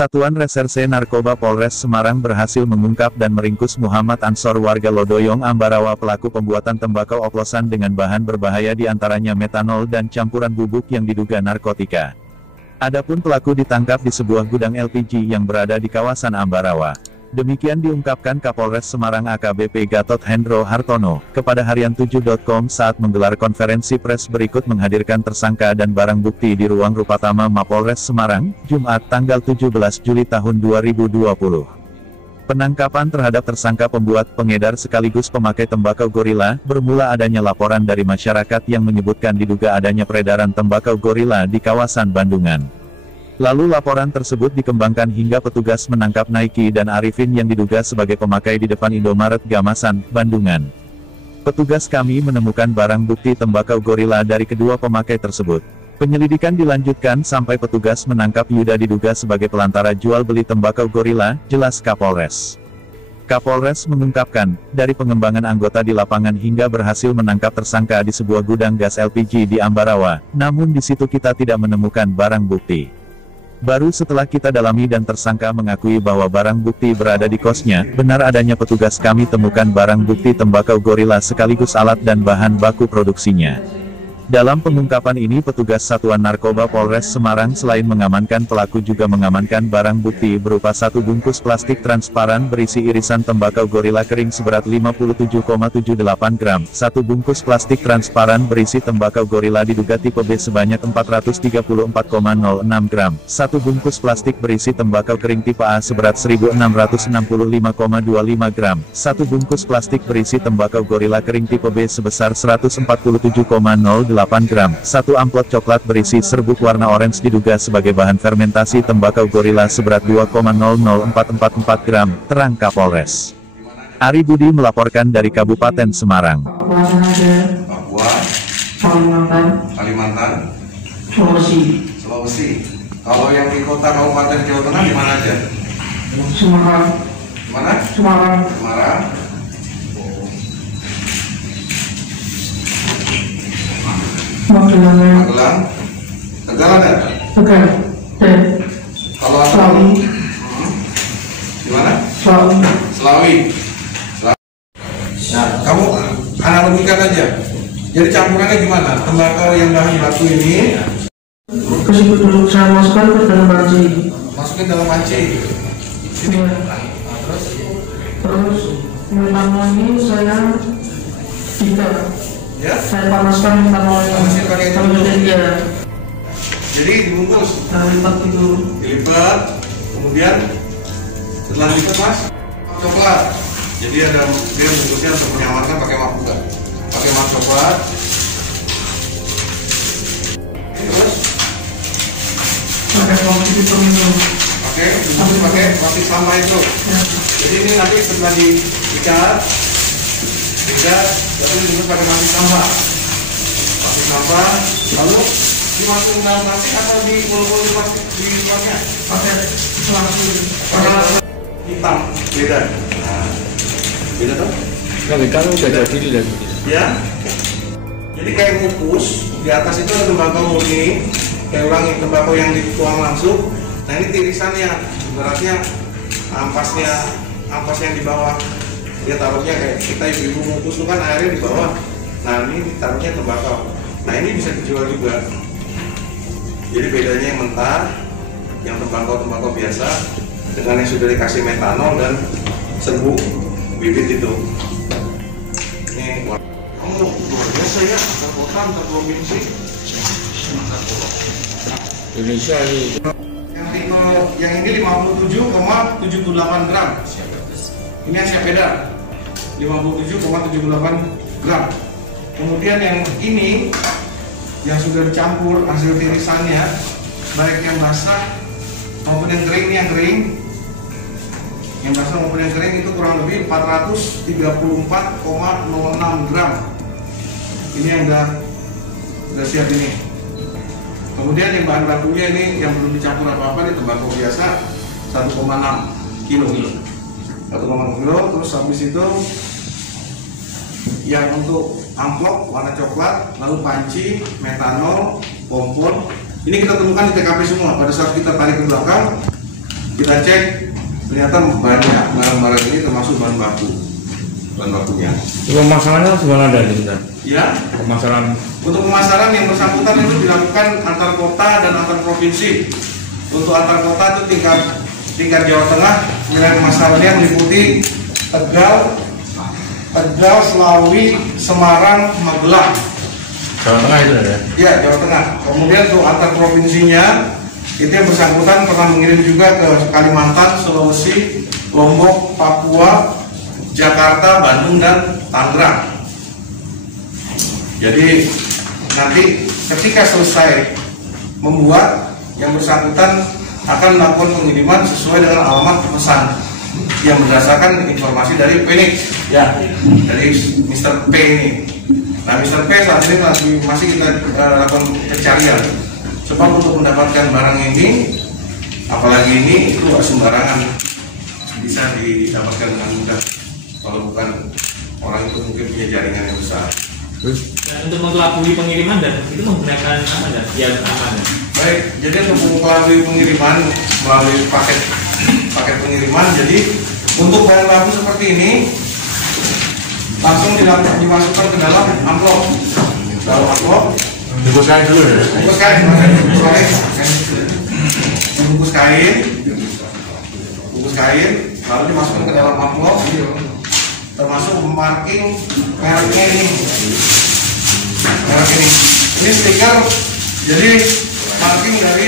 Satuan Reserse Narkoba Polres Semarang berhasil mengungkap dan meringkus Muhammad Ansor warga Lodoyong Ambarawa pelaku pembuatan tembakau oplosan dengan bahan berbahaya diantaranya metanol dan campuran bubuk yang diduga narkotika. Adapun pelaku ditangkap di sebuah gudang LPG yang berada di kawasan Ambarawa. Demikian diungkapkan Kapolres Semarang AKBP Gatot Hendro Hartono, kepada harian7.com saat menggelar konferensi pers berikut menghadirkan tersangka dan barang bukti di ruang Rupatama Mapolres Semarang, Jumat tanggal 17 Juli tahun 2020. Penangkapan terhadap tersangka pembuat, pengedar sekaligus pemakai tembakau gorila, bermula adanya laporan dari masyarakat yang menyebutkan diduga adanya peredaran tembakau gorila di kawasan Bandungan. Lalu laporan tersebut dikembangkan hingga petugas menangkap Naiki dan Arifin yang diduga sebagai pemakai di depan Indomaret Gamasan, Bandungan. Petugas kami menemukan barang bukti tembakau gorila dari kedua pemakai tersebut. Penyelidikan dilanjutkan sampai petugas menangkap Yuda diduga sebagai pelantara jual beli tembakau gorila, jelas Kapolres. Kapolres mengungkapkan, dari pengembangan anggota di lapangan hingga berhasil menangkap tersangka di sebuah gudang gas LPG di Ambarawa, namun di situ kita tidak menemukan barang bukti. Baru setelah kita dalami dan tersangka mengakui bahwa barang bukti berada di kosnya, benar adanya petugas kami temukan barang bukti tembakau gorila sekaligus alat dan bahan baku produksinya. Dalam pengungkapan ini petugas Satuan Narkoba Polres Semarang selain mengamankan pelaku juga mengamankan barang bukti berupa satu bungkus plastik transparan berisi irisan tembakau gorila kering seberat 57,78 gram, satu bungkus plastik transparan berisi tembakau gorila diduga tipe B sebanyak 434,06 gram, satu bungkus plastik berisi tembakau kering tipe A seberat 1665,25 gram, satu bungkus plastik berisi tembakau gorila kering tipe B sebesar 147,08 gram, satu amplop coklat berisi serbuk warna orange diduga sebagai bahan fermentasi tembakau gorila seberat 2,00444 gram, terang Kapolres. Ari Budi melaporkan dari Kabupaten Semarang. Papua, Kalimantan, Sulawesi. Kalau yang di kota Kabupaten Jawa Tengah di mana aja? Semarang. Mana? Semarang. Semarang. Magelang, Tegal ada? Tegal. Kalau Selawi. Di mana? Selawi. Selawi. Nah, kamu analogikan aja. Jadi campurannya gimana? Tembakau yang bahan baku ini Tersebut dulu saya masukkan ke dalam panci. masukin dalam panci. Sini. Terus metanol ini saya tidak. Ya? Saya panaskan metanolnya. Panasin pakai itu dulu. Iya. Jadi dibungkus, Saya lipat itu. dilipat, kemudian setelah dilipat mas, coklat. Jadi ada dia bungkusnya untuk menyamarkan pakai map juga, pakai map coklat. Terus Pakai kopi itu minum. pakai plastik sampah itu. Ya. Jadi ini nanti setelah diikat, lalu dibungkus pakai plastik sampah. Plastik sampah, lalu dimasukin dalam plastik atau dipulung-pulung di plastik di luarnya. Pakai langsung. Pakai hitam, beda. Nah, beda tuh? Kalau udah jadi Ya. Jadi kayak ngukus, di atas itu ada tembakau murni, kayak ulangi tembakau yang dituang langsung. Nah ini tirisannya, beratnya ampas yang di bawah. Dia taruhnya kayak kita ibu-ibu ngukus itu kan airnya di bawah. Nah ini ditaruhnya tembakau. Nah ini bisa dijual juga. Jadi bedanya yang mentah, yang tembakau biasa dengan yang sudah dikasih metanol dan serbuk bibit itu. Ini kamu luar biasa ya, antar kota, antar provinsi. Indonesia ini. Yang ini 57,78 gram. Ini yang siap edar 57,78 gram. Kemudian yang ini yang sudah dicampur hasil tirisannya, baik yang basah maupun yang kering. Ini yang kering, yang basah maupun yang kering itu kurang lebih 434,06 gram. Ini yang udah siap ini. Kemudian yang bahan bakunya ini yang belum dicampur apa-apa, ini tembakau biasa 1,6 kilo. 1,6 kilo. Terus habis itu yang untuk amplop warna coklat, lalu panci, metanol, kompor. Ini kita temukan di TKP semua. Pada saat kita tarik ke belakang, kita cek ternyata banyak barang-barang ini termasuk bahan bakunya. Pemasarannya gimana dari kita? Ya, Pemasaran untuk pemasaran yang bersangkutan itu dilakukan antar kota dan antar provinsi. Untuk antar kota itu tingkat Jawa Tengah, wilayah pemasarannya meliputi Tegal, Selawi, Semarang, Magelang. Jawa Tengah itu ada? Ya, Jawa Tengah. Kemudian untuk antar provinsinya, itu yang bersangkutan pernah mengirim juga ke Kalimantan, Sulawesi, Lombok, Papua, Jakarta, Bandung, dan Tangerang. Jadi nanti ketika selesai membuat, yang bersangkutan akan melakukan pengiriman sesuai dengan alamat pesan yang berdasarkan informasi dari Phoenix, ya, dari Mr. P ini. Nah, Mr. P saat ini masih kita lakukan pencarian. Sebab untuk mendapatkan barang ini, apalagi ini itu sembarangan bisa didapatkan dengan mudah. Kalau bukan orang itu mungkin punya jaringan yang besar. Dan untuk mengelabui pengiriman dan itu menggunakan apa dan ya aman. Baik, jadi untuk mengelabui pengiriman melalui paket pengiriman, jadi untuk bahan baku seperti ini langsung dimasukkan ke dalam amplop. bungkus kain dulu ya? Bungkus kain, lalu dimasukkan ke dalam amplop, termasuk marking mereknya ini. Ini stiker, jadi marking dari